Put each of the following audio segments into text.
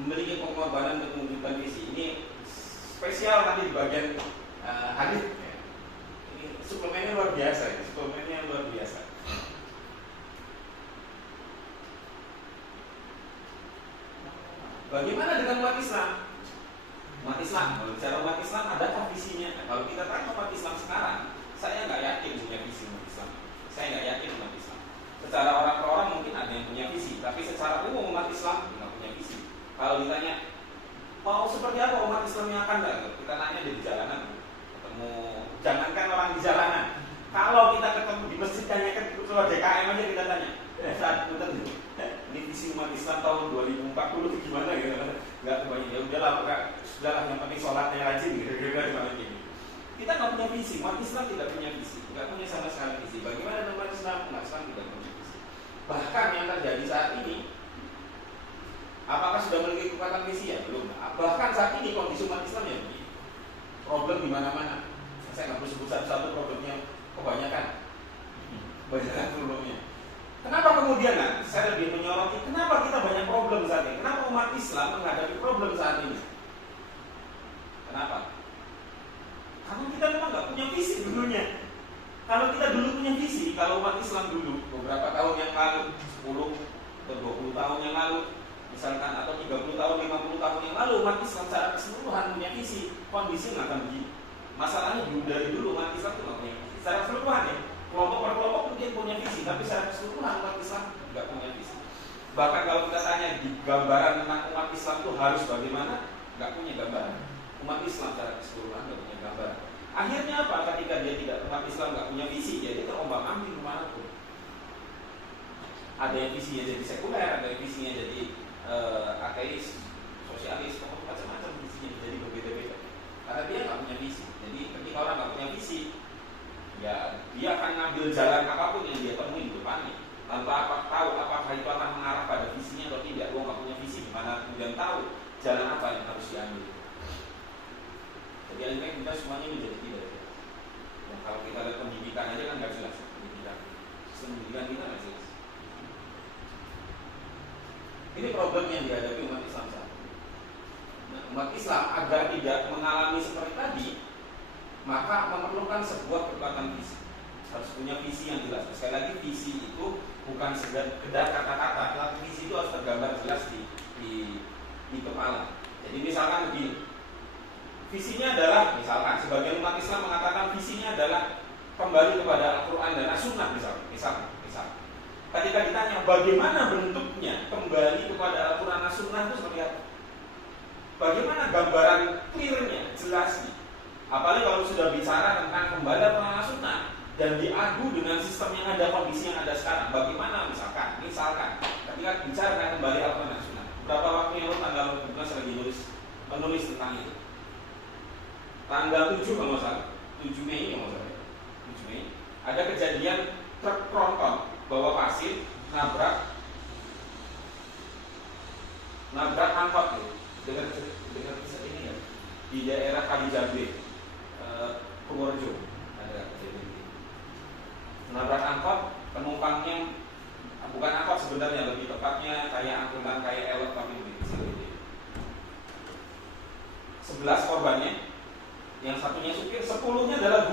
memiliki pengorbanan untuk mewujudkan visi. Ini spesial nanti di bagian hadis. Ini suplemennya luar biasa, suplemennya luar biasa. Bagaimana dengan umat Islam? Umat Islam, kalau bicara umat Islam, adakah visinya? Nah, kalau kita tanya umat Islam sekarang, saya nggak yakin punya visi umat Islam. Saya nggak yakin umat Islam. Secara orang per orang mungkin ada yang punya visi, tapi secara umum umat Islam nggak punya visi. Kalau ditanya mau seperti apa umat Islam yang akan datang, kita nanya di jalanan, ketemu, jangankan orang di jalanan. Kalau kita ketemu di masjid, tanyakan ketua DKM aja kita tanya. Saat ini visi umat Islam tahun 2040 gimana gitu? Nggak kebanyakan. Ya udahlah, sudahlah yang penting sholatnya rajin gitu. Kita nggak punya visi, umat Islam tidak punya visi, nggak punya sama sekali visi. Bagaimana dengan umat Islam? Umat Islam tidak punya visi. Bahkan yang terjadi saat ini, apakah sudah memiliki kekuatan visi? Ya belum. Bahkan saat ini kondisi umat Islam ya begini. Problem di mana-mana. Saya nggak perlu sebut satu-satu problemnya, kebanyakan problemnya. Kenapa kemudian saya lebih menyoroti kenapa kita banyak problem saat ini? Kenapa umat Islam menghadapi problem saat ini? Kenapa? Karena kita memang nggak punya visi dulunya. Kalau kita dulu punya visi, kalau umat Islam dulu beberapa tahun yang lalu, 10 atau 20 tahun yang lalu, misalkan atau 30 tahun, 50 tahun yang lalu, umat Islam secara keseluruhan punya visi, kondisi nggak akan begini. Masalahnya dari dulu umat Islam itu nggak punya visi. Secara keseluruhan ya. Kelompok per kelompok mungkin punya visi, tapi secara keseluruhan umat Islam nggak punya visi. Bahkan kalau kita tanya di gambaran tentang umat Islam itu harus bagaimana, nggak punya gambaran. Umat Islam secara keseluruhan nggak punya gambaran. Akhirnya apa? Ketika dia tidak umat Islam nggak punya visi, jadi terombang-ambing kemanapun. Ada yang visinya jadi sekuler, ada yang visinya jadi ateis, sosialis, macam-macam visinya jadi berbeda-beda. Karena dia nggak punya visi. Jadi ketika orang nggak punya visi, ya dia akan ngambil jalan apapun yang dia temui di depannya tanpa tahu apakah itu akan mengarah pada visinya atau tidak. Dia nggak punya visi, gimana kemudian tahu jalan apa yang harus diambil. Jadi akhirnya kita semuanya menjadi tidak. Dan kalau kita lihat pendidikan aja kan nggak jelas pendidikan. Sistem pendidikan kita nggak jelas. Ini problem yang dihadapi umat Islam saat ini. Nah, umat Islam agar tidak mengalami seperti tadi, maka memerlukan sebuah kekuatan visi. Harus punya visi yang jelas. Sekali lagi visi itu bukan sekedar kata-kata, tapi visi itu harus tergambar jelas di kepala. Jadi misalkan begini, visinya adalah, misalkan sebagian umat Islam mengatakan visinya adalah kembali kepada Al-Quran dan As-Sunnah misalkan. Ketika ditanya bagaimana bentuknya kembali kepada Al-Quran dan As-Sunnah itu seperti apa? Bagaimana gambaran clear-nya, jelasnya? Apalagi kalau sudah bicara tentang kembali Al-Quran dan Sunnah dan diadu dengan sistem yang ada, kondisi yang ada sekarang. Bagaimana misalkan ketika bicara tentang kembali Al-Quran dan Sunnah, berapa waktu yang lalu tanggal 17 lagi menulis tentang itu. Tanggal 7 kalau salah, 7 Mei kalau salah, 7 Mei ada kejadian truk tronton bawa pasir nabrak angkot dengan ini ya di daerah Kalijabe, Purworejo ada kejadian ini. Nabrak angkot, penumpangnya bukan angkot sebenarnya, lebih tepatnya kayak angkutan kayak elok tapi lebih kecil. 11 korbannya, yang satunya supir, 10-nya adalah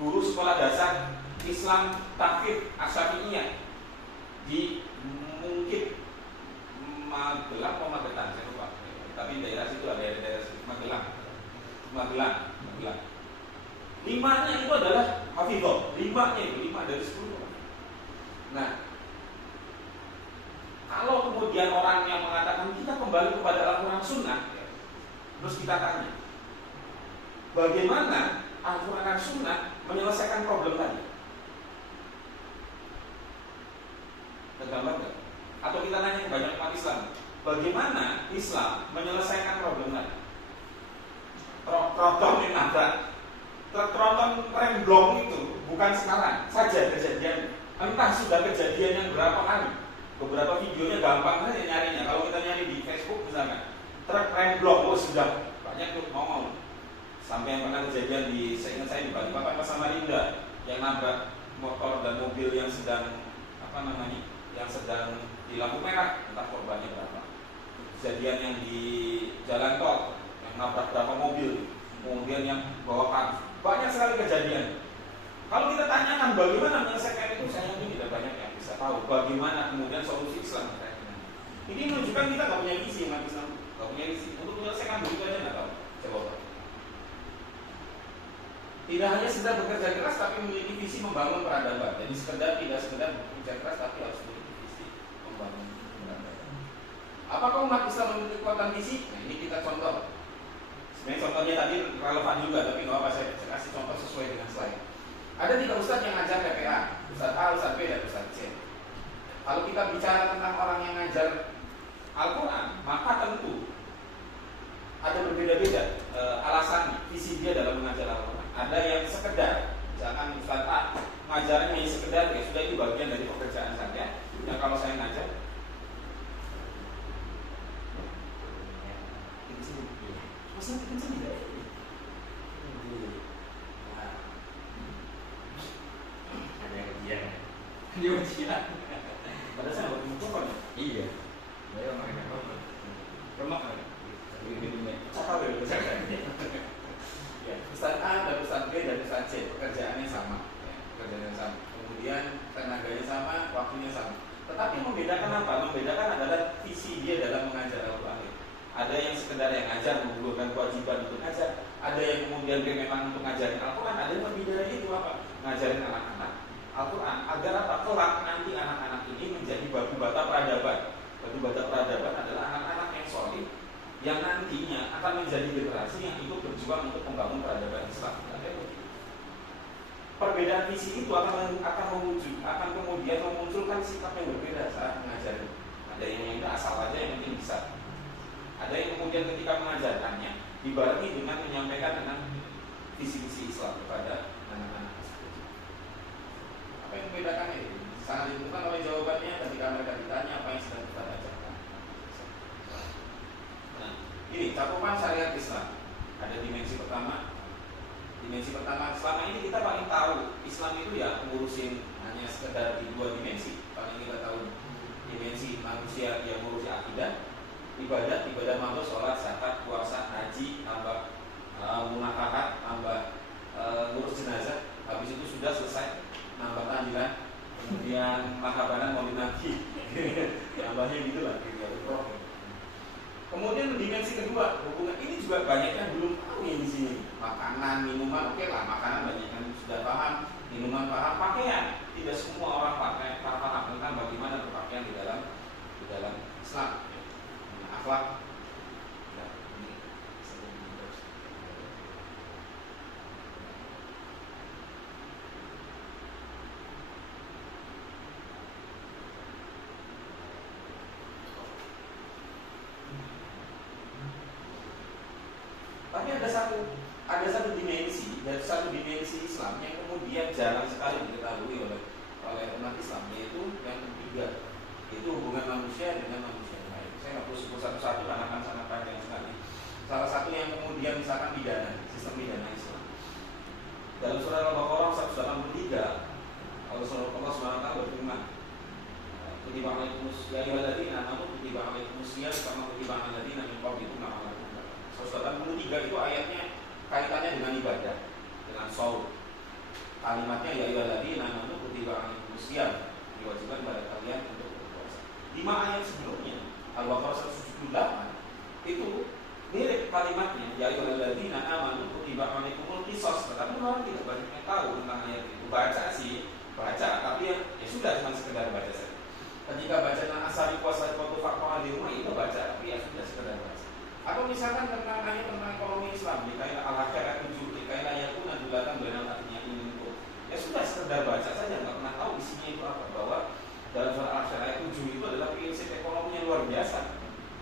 guru sekolah dasar Islam Tahfidz Asy-Syafi'iyah di mungkin Magelang atau Magetan, saya lupa. Tapi daerah situ ada daerah Magelang. 5-nya itu adalah hafidhah. 5-nya itu 5 dari 10. Nah, kalau kemudian orang yang mengatakan kita kembali kepada Al-Quran Sunnah, terus kita tanya, bagaimana Al-Quran Sunnah menyelesaikan problem tadi? Tergambar nggak? Atau kita nanya ke banyak umat Islam, bagaimana Islam menyelesaikan problem tadi? Tronton remblong itu bukan sekarang saja kejadian, entah sudah kejadian yang berapa kali. Beberapa videonya gampang saja nyarinya. Kalau kita nyari di Facebook misalkan, truk remblong, sudah banyak tuh ngomong. Sampai yang pernah kejadian saya ingat di Balikpapan pas Samarinda yang nabrak motor dan mobil yang sedang yang sedang di lampu merah, entah korbannya berapa. kejadian yang di jalan tol yang nabrak berapa mobil, kemudian yang bawa kan, banyak sekali kejadian. Kalau kita tanyakan bagaimana menyelesaikan itu, saya yakin tidak banyak yang bisa tahu bagaimana kemudian solusi Islam terkait dengan ini. Menunjukkan kita nggak punya visi, umat Islam nggak punya visi untuk menyelesaikan begitu aja nggak tahu. Coba. Tidak hanya sekedar bekerja keras, tapi memiliki visi membangun peradaban. Jadi tidak sekedar bekerja keras, tapi harus memiliki visi membangun peradaban. Apakah umat Islam memiliki kekuatan visi? Nah, ini kita contoh. Sebenarnya contohnya tadi relevan juga, tapi nggak apa, saya kasih contoh sesuai dengan slide. Ada 3 ustadz yang ngajar PPA, Ustadz A, Ustadz B, dan Ustadz C. Kalau kita bicara tentang orang yang ngajar Al-Quran, maka tentu ada berbeda-beda alasan visi dia dalam mengajar Al-Quran. Ada yang sekedar, misalkan Ustadz A ngajarnya hanya sekedar, ya sudah itu bagian dari pekerjaan saja. Yang kalau saya ngajar, pesan kenceng tidak? Ada yang ujian. Dia ujian. Pada saya waktu muncul ya? Iya. Saya makan apa? Remak kan? Cakap ya, ya. Ustadz A dan Ustadz B dan Ustadz C pekerjaannya sama, ya, pekerjaannya sama. Kemudian tenaganya sama, waktunya sama. Tetapi membedakan apa? Membedakan adalah visi dia dalam mengajar Al-Quran. Ada yang sekedar yang ngajar menggugurkan kewajiban untuk ngajar. Ada yang kemudian dia memang untuk ngajarin Al-Quran. Ada yang lebih dari itu apa? Ngajarin anak-anak Al-Quran agar apa? Kelak nanti anak-anak ini menjadi batu bata peradaban. Batu bata peradaban adalah anak-anak yang solid yang nantinya akan menjadi generasi yang ikut berjuang untuk membangun peradaban Islam. Perbedaan visi itu akan kemudian memunculkan sikap yang berbeda saat mengajar. Ada yang asal aja yang penting bisa. Ada yang kemudian ketika mengajarkannya dibarengi dengan menyampaikan dengan visi-visi Islam kepada anak-anak tersebut. Apa yang membedakannya itu? Sangat ditentukan oleh jawabannya ketika mereka ditanya apa yang sedang kita ajarkan. Nah, ini cakupan syariat Islam. Ada dimensi pertama. Dimensi pertama, selama ini kita paling tahu Islam itu ya ngurusin hanya sekedar di 2 dimensi. Paling kita tahu dimensi manusia yang ngurusi akidah, ibadah makhluk, sholat, zakat, puasa, haji, tambah munakahat, tambah ngurus jenazah. Habis itu sudah selesai, nambah tahlilan, kemudian makabanan mau dinagi, tambahnya gitulah. Kemudian dimensi kedua, hubungan ini juga banyak yang belum tahu yang di sini. Makanan, minuman, oke lah, makanan banyak yang sudah paham, minuman paham, pakaian. Tidak semua orang pakai paham tentang bagaimana berpakaian di dalam Islam. Akhlak. Tapi ada satu dimensi Islam yang kemudian jarang sekali diketahui oleh umat Islam, yaitu yang ketiga, itu hubungan manusia dengan manusia lain. Saya nggak perlu sebut satu-satu karena kan sangat panjang sekali. Salah satu yang kemudian misalkan pidana, sistem pidana Islam. Dalam surah Al-Baqarah 183, Allah SWT berfirman, kutiba alaikumus ya ayyuhalladzina amanu kutiba alaikumusiyam kama kutiba alal ladzina min qablikum la'allakum tattaqun. 183 itu ayatnya kaitannya dengan ibadah, dengan shaum. Kalimatnya ya ayyuhalladzina amanu kutiba alaikumusiyam, diwajibkan pada kalian untuk berpuasa. 5 ayat sebelumnya Al-Baqarah 178 itu mirip kalimatnya ya ayyuhalladzina amanu kutiba alaikumul qisas, tetapi orang tidak banyak yang tahu tentang ayat itu. Baca tapi ya sudah cuma sekedar baca saja. Ketika baca tentang asari puasa waktu faktor di rumah itu baca, tapi ya sudah sekedar baca. Atau misalkan tentang ekonomi Islam, dikaitkan al-akhirah 7, dikaitkan yakuna dulatan benar artinya ini itu. Ya sudah sekedar baca saja, nggak pernah tahu isinya itu apa. Bahwa dalam surah al-akhirah 7 itu adalah prinsip ekonomi yang luar biasa.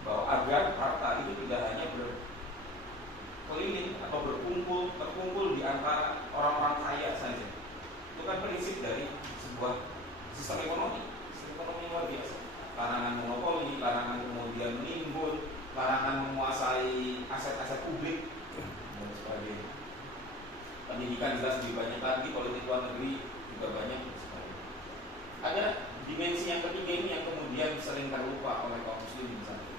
Bahwa agar harta itu tidak hanya berkeliling atau terkumpul di antara orang-orang kaya saja. Itu kan prinsip dari sebuah sistem ekonomi yang luar biasa. Larangan monopoli, larangan kemudian menimbun, larangan menguasai aset-aset publik dan sebagainya. Pendidikan jelas lebih banyak lagi, politik luar negeri juga banyak dan sebagainya. Ada dimensi yang ketiga ini yang kemudian sering terlupa oleh kaum muslimin misalnya.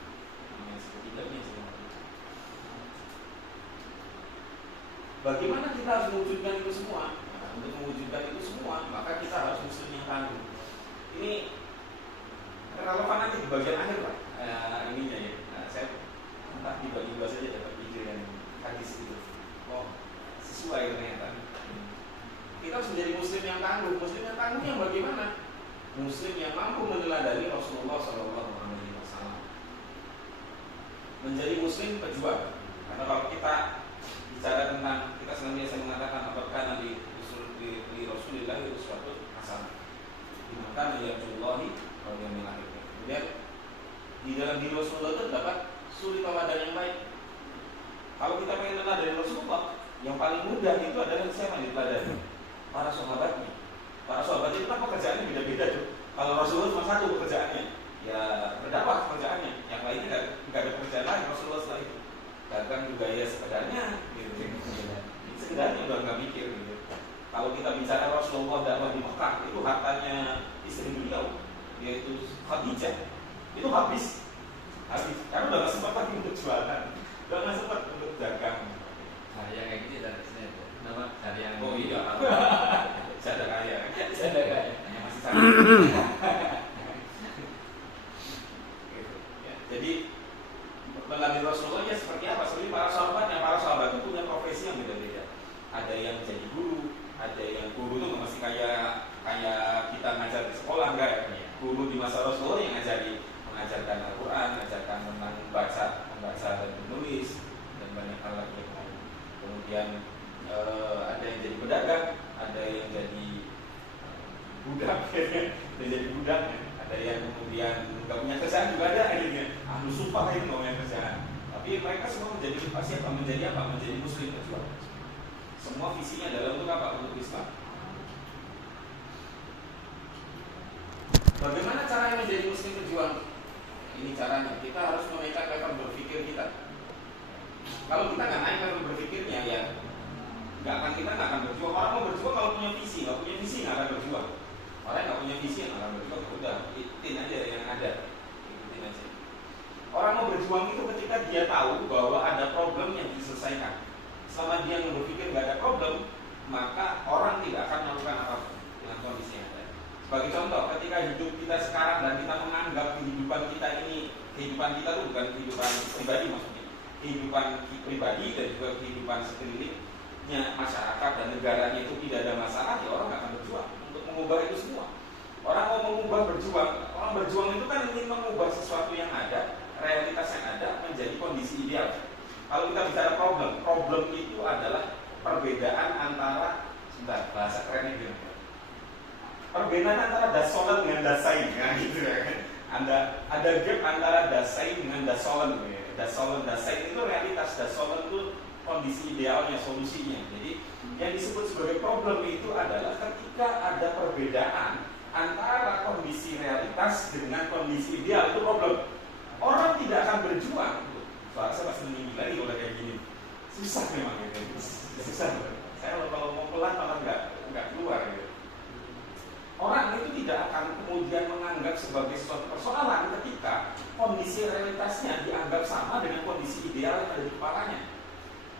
Bagaimana kita harus mewujudkan itu semua? Nah, untuk mewujudkan itu semua, maka kita harus muslim yang tangguh. Ini relevan nanti di bagian akhir Pak. Ininya ya. Saya entah tiba-tiba saja dapat pikiran hadis itu. Oh, sesuai ternyata. Kita harus menjadi muslim yang tangguh. Muslim yang tangguh yang bagaimana? Muslim yang mampu meneladani Rasulullah SAW. Menjadi muslim pejuang. Karena kalau kita bicara tentang, kita senantiasa mengatakan apakah Nabi Rasulullah itu suatu hasanah. Dimana yarjullahi wal yawmil akhir. Kemudian di dalam diri Rasulullah itu terdapat suri tauladan yang baik. Kalau kita pengen kenal dari Rasulullah, yang paling mudah itu adalah siapa yang diteladani? Para sahabatnya. Para sahabat itu kan pekerjaannya beda-beda tuh. Kalau Rasulullah cuma satu pekerjaannya, ya berdakwah pekerjaannya. Yang lainnya nggak ada pekerjaan lain Rasulullah setelah itu. Dagang juga ya sekedarnya, gitu. Sekedarnya udah nggak mikir gitu. Kalau kita bicara Rasulullah dakwah di Mekah, itu hartanya istri beliau, yaitu Khadijah, itu habis. Karena udah nggak sempat lagi untuk jualan, udah nggak sempat untuk dagang. Nah, yang kayak gitu dari sini itu. Nama dari yang Oh iya, saya kaya, saya kaya. masih sama. Gitu. Ya, jadi melalui Rasulullah ya seperti apa? Seperti para sahabat itu punya profesi yang beda-beda. Ada yang jadi guru, ada yang guru itu nggak mesti kayak kita ngajar di sekolah, enggak ya? Guru di masa Rasulullah yang mengajarkan Al-Quran, mengajarkan tentang membaca dan menulis dan banyak hal lagi yang lain. Kemudian ada yang jadi pedagang, ada yang jadi budak, ada yang kemudian nggak punya kerjaan juga ada akhirnya. Sumpah itu nggak punya kerjaan. Tapi mereka semua menjadi apa? Menjadi muslim pejuang. Semua visinya adalah untuk apa? Untuk Islam. Bagaimana caranya menjadi muslim pejuang? Ini caranya, kita harus menaikkan level berpikir kita. Kalau kita nggak naik level berpikirnya, ya kita nggak akan berjuang. Orang mau berjuang kalau punya visi, nggak punya visi nggak akan berjuang. Orang yang nggak punya visi nggak akan berjuang. Udah, ikutin aja yang ada. Ikutin aja. Orang mau berjuang itu ketika dia tahu bahwa ada problem yang diselesaikan. Selama dia berpikir nggak ada problem, maka orang tidak akan melakukan apapun dengan kondisi yang ada. Sebagai contoh, ketika hidup kita sekarang dan kita menganggap kehidupan kita itu bukan kehidupan pribadi maksudnya, kehidupan pribadi dan juga kehidupan sekelilingnya masyarakat dan negaranya itu tidak ada masalah, ya orang nggak akan berjuang untuk mengubah itu semua. Orang mau mengubah orang berjuang itu kan ingin mengubah sesuatu yang ada, realitas yang ada menjadi kondisi ideal. Kalau kita bicara problem itu adalah perbedaan antara, bahasa keren ini, perbedaan antara dasolen dengan dasain, ya, gitu ya. Ada gap antara dasain dengan dasolen. Dasolen, dasain itu realitas, dasolen itu kondisi idealnya, solusinya. Jadi yang disebut sebagai problem itu adalah ketika ada perbedaan antara kondisi realitas dengan kondisi ideal, itu problem. Orang tidak akan berjuang. Saya masih meninggi lagi kalau kayak gini. Susah memang gitu. Susah. Saya kalau mau pelan malah nggak keluar gitu. Orang itu tidak akan kemudian menganggap sebagai suatu persoalan ketika kondisi realitasnya dianggap sama dengan kondisi ideal yang ada di kepalanya.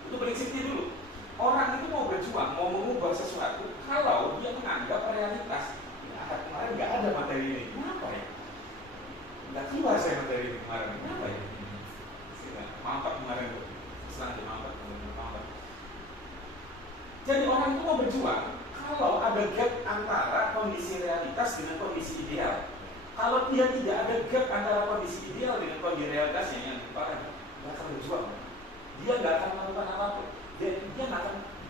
Itu prinsipnya dulu. Orang itu mau berjuang, mau mengubah sesuatu kalau dia menganggap realitas. Ya, kemarin nggak ada materi ini. Kenapa ya? Nggak keluar saya materi ini kemarin. Kenapa ya? Maaf kemarin tuh, selalu maaf. Jadi orang itu mau berjuang kalau ada gap antara kondisi realitas dengan kondisi ideal. Kalau dia tidak ada gap antara kondisi ideal dengan kondisi realitasnya yang kemarin, dia akan berjuang. Dia nggak akan melakukan apapun.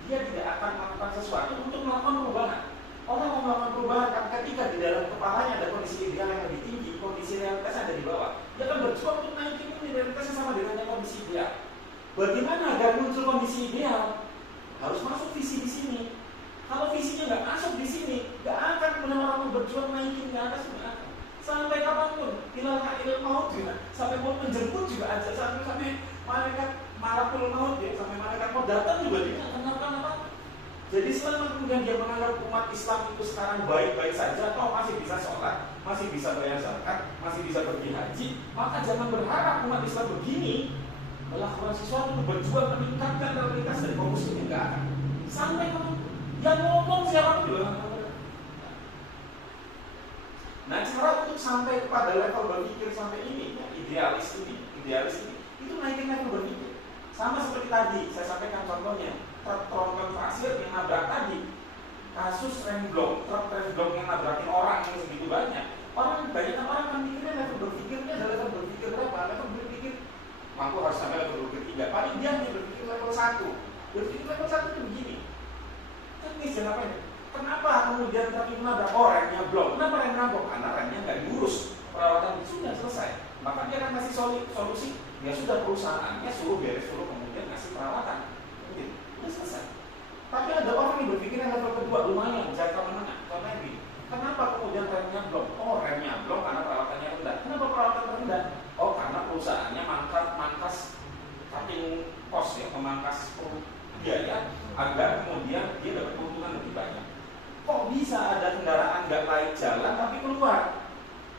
Dia tidak akan melakukan sesuatu untuk melakukan perubahan. Orang mau melakukan perubahan kan ketika di dalam kepalanya ada kondisi ideal yang lebih tinggi, kondisi realitasnya ada di bawah. Dia akan berjuang untuk naikin ini realitasnya sama dengan kondisi ideal. Bagaimana agar muncul kondisi ideal? Harus masuk visi di sini. Kalau visinya nggak masuk di sini, nggak akan orang berjuang naikin ke atas, nggak akan. Sampai kapanpun, ilal maut juga, sampai mau menjemput juga aja, sampai malaikat malakul maut ya, sampai malaikat mau datang juga dia nggak kenapa apa. Jadi selama kemudian dia menganggap umat Islam itu sekarang baik-baik saja, toh masih bisa sholat, masih bisa bayar zakat, masih bisa pergi haji, maka jangan berharap umat Islam begini melakukan sesuatu, berjuang meningkatkan realitas dan fokusnya enggak akan. Sampai kamu yang ngomong siapa juga nggak tahu. Nah, cara untuk sampai pada level berpikir sampai ini, ya, idealis ini, itu naikin level berpikir. Sama seperti tadi, saya sampaikan contohnya, truk tronton pasir yang nabrak tadi, kasus remblong, truk remblong yang nabrakin orang yang segitu banyak. Banyak orang kan mikirnya level berpikirnya adalah level berpikir berapa? Level berpikir, mampu harus sampai level berpikir 3. Paling dia hanya berpikir level 1. Berpikir level 1 itu begini. Teknis ya apa ini? Kenapa kemudian truk itu nabrak orang yang blok? Kenapa rem nabrak? Karena remnya nggak diurus. Perawatan sudah selesai. Maka dia akan kasih solusi. Ya sudah, perusahaannya suruh beres dulu, kemudian ngasih perawatan. Mungkin udah selesai. Tapi ada orang yang berpikir yang level kedua, lumayan jangka menengah. Contohnya gini, kenapa kemudian remnya blok? Oh, remnya blok karena perawatannya rendah. Kenapa perawatan rendah? Oh, karena perusahaannya mangkas cutting cost ya, memangkas biaya agar kemudian dia dapat keuntungan lebih banyak. Kok bisa ada kendaraan nggak layak jalan tapi keluar?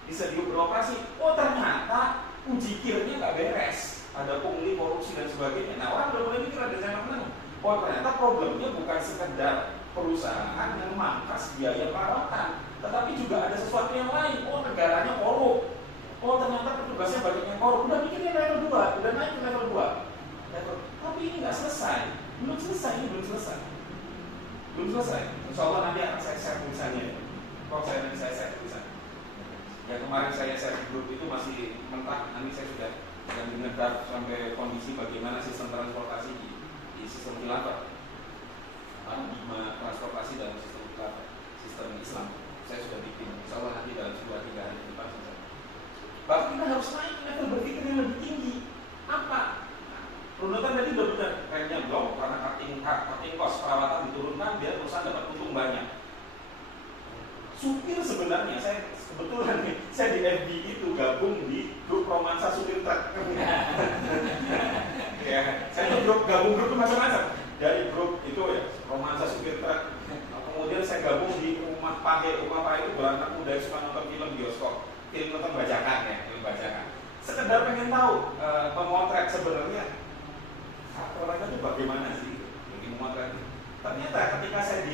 Bisa dioperasi. Oh, ternyata uji kirnya nggak beres. Ada pungli, korupsi dan sebagainya. Nah, orang udah mulai mikir ada jangka menengah. Oh, ternyata problemnya bukan sekedar perusahaan yang memangkas biaya perawatan, tetapi juga ada sesuatu yang lain. Oh, negaranya korup. Oh, ternyata petugasnya banyak yang korup. Udah mikirnya level 2, udah naik ke level 2. Tapi ini nggak selesai. Belum selesai. Insya Allah nanti akan saya share tulisannya. Kalau nanti saya share tulisannya. Yang kemarin saya share di grup itu masih mentah. Nanti saya sudah mendengar sampai kondisi bagaimana sistem transportasi di sistem khilafah, paradigma transportasi dalam sistem khilafah, sistem Islam. Saya sudah bikin. Insya Allah nanti dalam 2-3 hari ke depan selesai. Bahkan kita harus naik level berpikir yang lebih tinggi. Apa? Runutan tadi udah benar, remnya blok karena cutting cost perawatan diturunkan biar perusahaan dapat untung banyak. Supir sebenarnya, saya kebetulan nih, saya di FB itu gabung di grup romansa supir truk. Ya, saya tuh gabung grup macam-macam. Dari grup itu ya, romansa supir truk. Kemudian saya gabung di rumah Pak itu beranak muda yang suka nonton film bioskop, nonton bajakan ya, film bajakan. Sekedar pengen tahu pemotret sebenarnya orangnya itu bagaimana sih bikin memotret. Ternyata ketika saya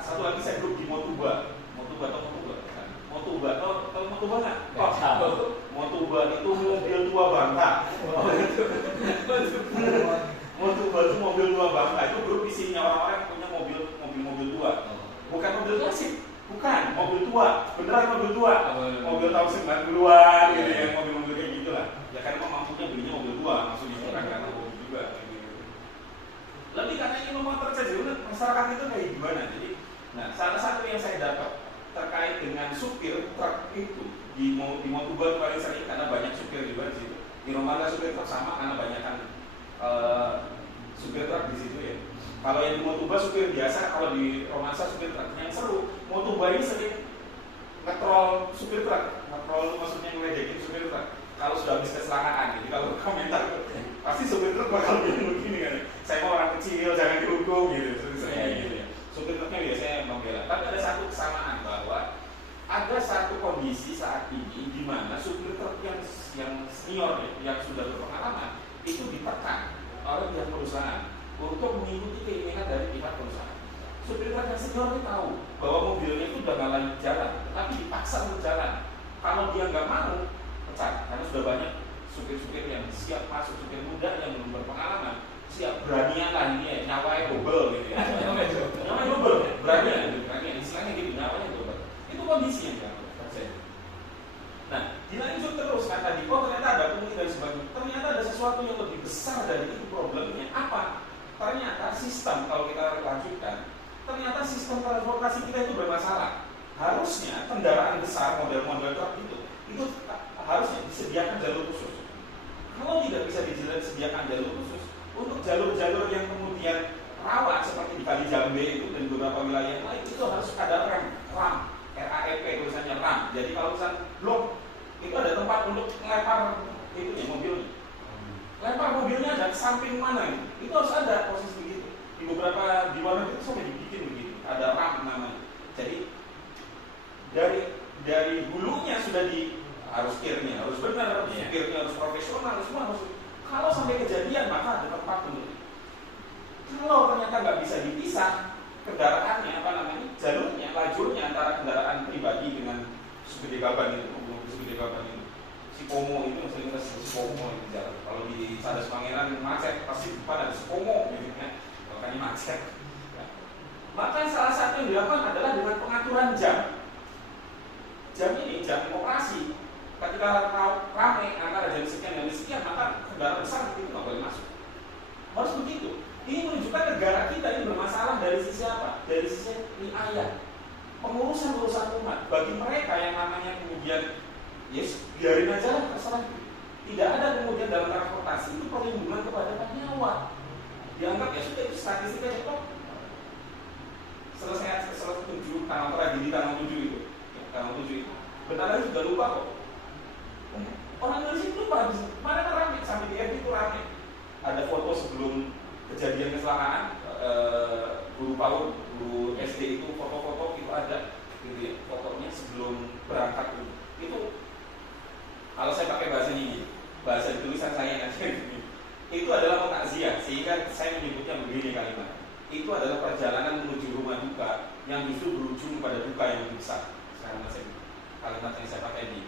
satu lagi saya grup di Motuba atau Motuba nggak? Motuba itu mobil tua bangka. Motuba itu mobil tua bangka. Itu grup isinya orang-orang yang punya mobil tua. Bukan mobil klasik, bukan mobil tua, beneran mobil tua. Mobil tahun 90-an gitu ya, mobil-mobil kayak gitulah. Ya kan emang mampunya belinya mobil tua, maksudnya bukan karena hobi juga. Lebih karena ini memotret saja, masyarakat itu kayak gimana. Jadi, nah salah satu yang saya dapat terkait dengan supir truk itu di Motuba itu paling sering karena banyak supir juga di situ. Di Romanda supir truk sama karena banyak kan supir truk di situ ya. Kalau yang di Motuba supir biasa, kalau di Romansa supir truk. Yang seru, Motuba ini sering ngetrol supir truk. Ngetrol maksudnya ngeledekin supir truk. Kalau sudah habis kecelakaan, jadi kalau komentar pasti supir truk bakal bilang begini kan. Saya mau orang kecil, jangan dihukum gitu. Gitu ya. Supir truknya biasanya membela. Tapi ada satu kesamaan bahwa ada satu kondisi saat ini di mana supir truk yang senior yang sudah berpengalaman itu ditekan oleh pihak perusahaan untuk mengikuti keinginan dari pihak perusahaan. Supir truk yang senior itu tahu bahwa mobilnya itu udah nggak lanjut jalan, tapi dipaksa untuk jalan. Kalau dia nggak mau, pecat. Karena sudah banyak supir-supir yang siap masuk, supir muda yang belum berpengalaman, siap beranian lah ini ya, nyawanya double gitu ya. Nyawanya double, beranian, istilahnya gitu, nyawanya double. Itu kondisi yang terjadi. Nah, dilanjut terus kan tadi, ternyata ada pungli dan sebagainya. Ternyata ada sesuatu yang lebih besar dari itu problemnya. Apa? Ternyata sistem, kalau kita lanjutkan, ternyata sistem transportasi kita itu bermasalah. Harusnya kendaraan besar, model-model truk itu harusnya disediakan jalur khusus. Kalau tidak bisa disediakan jalur khusus, untuk jalur-jalur yang kemudian rawan seperti di Kali Jambe itu dan beberapa wilayah yang lain itu harus ada RAM, RAEP tulisannya RAM. Jadi kalau misalnya blok itu ada tempat untuk melempar itunya mobilnya. Lempar mobilnya ada ke samping mana gitu. Itu harus ada posisi begitu. Di beberapa di luar negeri itu sampai dibikin begitu. Ada RAM namanya. Jadi dari hulunya sudah harus kirnya harus benar, supirnya harus profesional, semua harus. Kalau sampai kejadian maka ada tempat untuk. Kalau ternyata nggak bisa dipisah kendaraannya, jalurnya, lajurnya antara kendaraan pribadi dengan segede gaban itu, segede gaban itu, si Pomo itu sering kita sebut si Pomo itu jalan. Kalau di Cadas Pangeran macet, pasti depan ada si Pomo gitu kan, makanya macet. Maka salah satu yang dilakukan adalah dengan pengaturan jam. Jam ini jam operasi. Ketika ramai antara jam sekian dan sekian, maka kendaraan besar itu nggak boleh masuk. Harus begitu. Ini menunjukkan negara kita ini bermasalah dari sisi apa? Dari sisi riayah, pengurusan umat. Bagi mereka yang namanya kemudian, yes, biarin aja lah, terserah. Tidak ada kemudian dalam transportasi itu perlindungan kepada nyawa. Dianggap ya sudah itu statistiknya kok. Selesai 7 tanggal tragedi tanggal 7 itu, tanggal 7 itu, bentar lagi sudah lupa kok. Orang Indonesia itu lupa, mana kan ramai sampai di FB itu ramai. Ada foto sebelum kejadian kecelakaan guru PAUD, guru SD itu foto-foto itu ada, gitu ya, fotonya sebelum berangkat itu. Kalau saya pakai bahasa ini, bahasa tulisan saya itu adalah takziah, sehingga saya menyebutnya begini kalimat. Itu adalah perjalanan menuju rumah duka yang justru berujung pada duka yang lebih besar. Sekarang kalimat yang saya pakai di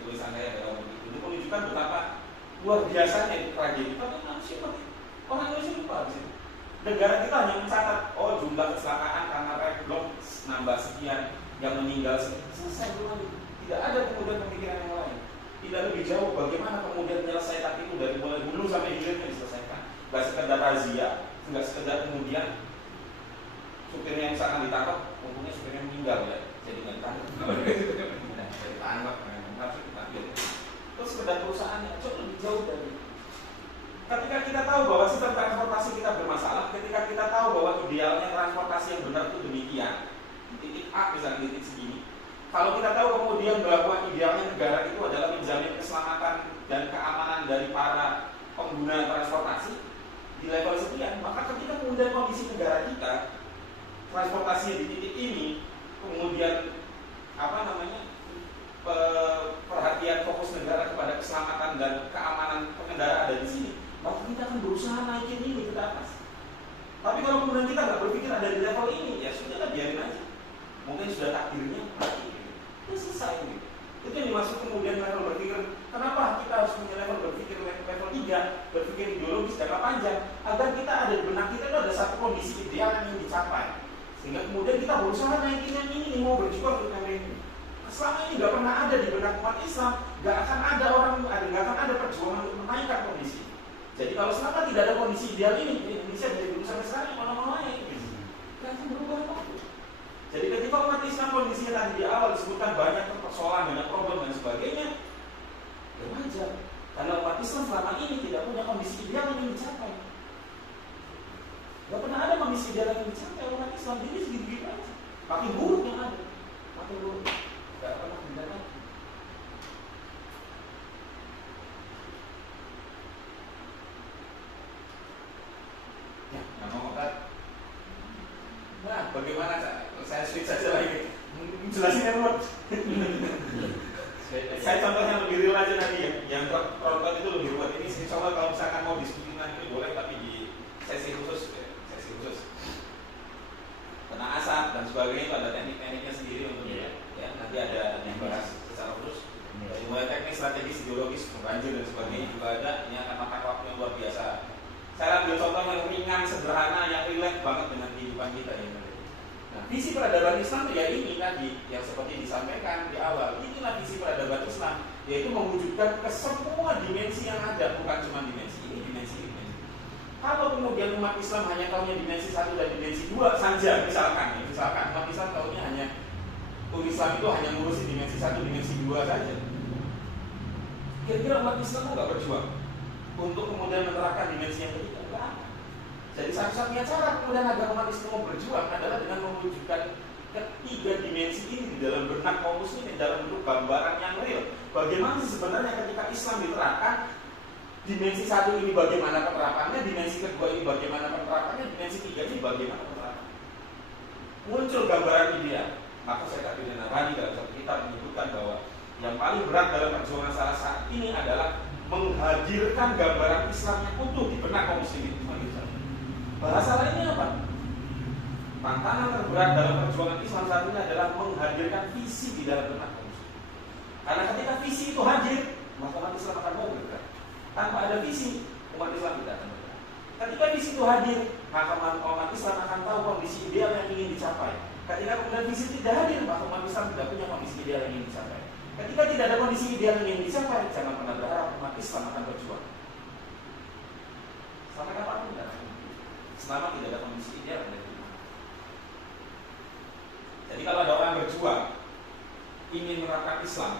tulisan saya adalah begitu. Itu menunjukkan betapa luar biasanya itu tragedi. Tapi manusia orang Indonesia lupa di sini. Negara kita hanya mencatat, oh jumlah kecelakaan karena rem blok nambah sekian, yang meninggal selesai belum. Tidak ada kemudian pemikiran yang lain. Tidak lebih jauh bagaimana kemudian menyelesaikan itu dari mulai hulu sampai hilirnya diselesaikan. Gak sekedar razia, nggak sekedar kemudian supirnya yang misalkan ditangkap, untungnya supirnya meninggal ya, jadi nggak ditangkap. Ditangkap, harus dipanggil. Terus sekedar perusahaan yang jauh lebih jauh dari. Ketika kita tahu bahwa sistem transportasi kita bermasalah, ketika kita tahu bahwa idealnya transportasi yang benar itu demikian, titik A misalnya titik segini. Kalau kita tahu kemudian bahwa idealnya negara itu adalah menjamin keselamatan dan keamanan dari para pengguna transportasi di level sekian, maka ketika kemudian kondisi negara kita transportasi di titik ini, kemudian perhatian fokus negara kepada keselamatan dan keamanan pengendara ada di sini, maka kita akan berusaha naikin ini ke atas. Tapi kalau kemudian kita nggak berpikir ada di level ini, ya sudah biarin aja. Mungkin sudah takdirnya mati. Itu selesai ini. Itu yang dimaksud kemudian level berpikir. Kenapa kita harus punya level berpikir level 3, berpikir ideologis jangka panjang, agar kita ada di benak kita itu ada satu kondisi ideal yang ingin dicapai. Sehingga kemudian kita berusaha naikin yang ini, mau berjuang untuk yang ini. Selama ini nggak pernah ada di benak umat Islam, nggak akan ada perjuangan untuk menaikkan kondisi. Jadi kalau selama tidak ada kondisi ideal ini, Indonesia dari dulu sampai sekarang mana-mana naik. Nggak akan berubah apa-apa. Jadi ketika umat Islam kondisinya tadi di awal disebutkan banyak persoalan, banyak problem dan sebagainya, ya wajar. Karena umat Islam selama ini tidak punya kondisi ideal yang ingin dicapai. Gak pernah ada kondisi ideal yang dicapai umat Islam, jadi segitu-gitu aja. Makin buruk yang ada, makin buruk. Gak pernah didapat. Ya, nggak mau kan? Nah, bagaimana saya switch saja lagi, jelasin ya buat. Saya contohnya lebih real aja nanti ya, yang tronton itu lebih ruwet. Ini insya Allah kalau misalkan mau diskusi nanti boleh, tapi di sesi khusus, kena asap dan sebagainya itu ada teknik-tekniknya sendiri untuk ya nanti ada yang bahas secara khusus. Dari mulai teknik, strategis, ideologis, banjir dan sebagainya juga ada. Ini akan makan waktu yang luar biasa. Saya ambil contoh yang ringan, sederhana, yang relate banget dengan kehidupan kita ya. Nah, visi peradaban Islam ya ini tadi yang seperti disampaikan di awal. Inilah visi peradaban Islam, yaitu mewujudkan ke semua dimensi yang ada, bukan cuma dimensi ini, dimensi ini. Kalau kemudian umat Islam hanya tahunya dimensi 1 dan dimensi 2 saja, misalkan umat Islam tahunya hanya Islam itu hanya ngurusin dimensi 1, dimensi 2 saja. Kira-kira umat Islam nggak berjuang untuk kemudian menerapkan dimensi yang ketiga? Enggak. Jadi satu-satunya cara kemudian agar umat Islam mau berjuang adalah dengan mewujudkan ketiga dimensi ini di dalam benak kaum muslimin dalam bentuk gambaran yang real. Bagaimana sebenarnya ketika Islam diterapkan, dimensi 1 ini bagaimana penerapannya, dimensi kedua ini bagaimana penerapannya, dimensi 3 ini bagaimana penerapannya. Muncul gambaran ideal. Maka saya tadi Nabani dalam satu kitab menyebutkan bahwa yang paling berat dalam perjuangan salah saat ini adalah menghadirkan gambaran Islam yang utuh di benak kaum muslimin. Bahasa lainnya apa? Tantangan terberat dalam perjuangan Islam saat ini adalah menghadirkan visi di dalam benak kaum muslimin. Karena ketika visi itu hadir, maka umat Islam akan mau bergerak. Tanpa ada visi, umat Islam tidak akan bergerak. Ketika visi itu hadir, maka umat Islam akan tahu kondisi ideal yang ingin dicapai. Ketika kemudian visi tidak hadir, maka umat Islam tidak punya kondisi ideal yang ingin dicapai. Ketika tidak ada kondisi ideal yang ingin dicapai, jangan pernah berharap umat Islam akan berjuang. Sampai kapanpun tidak akan. Selama tidak ada kondisi ideal yang ingin dicapai. Jadi kalau ada orang berjuang ingin menerapkan Islam,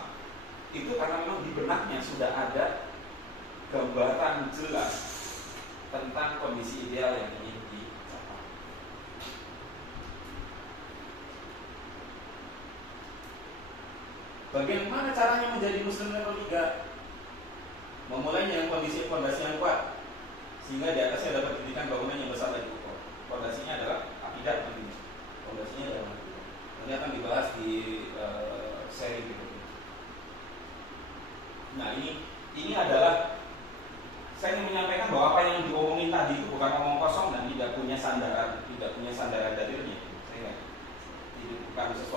itu karena memang di benaknya sudah ada gambaran jelas tentang kondisi ideal yang ingin dicapai. Bagaimana caranya menjadi muslim level 3? Memulainya yang kondisi fondasi yang kuat, sehingga di atasnya dapat pendidikan bangunan yang besar dan kokoh. Fondasinya adalah akidah tentunya. Fondasinya adalah akidah. Nanti akan dibahas di seri berikutnya. Nah ini adalah saya ingin menyampaikan bahwa apa yang diomongin tadi itu bukan omong kosong dan tidak punya sandaran dalilnya. Saya bukan sesuatu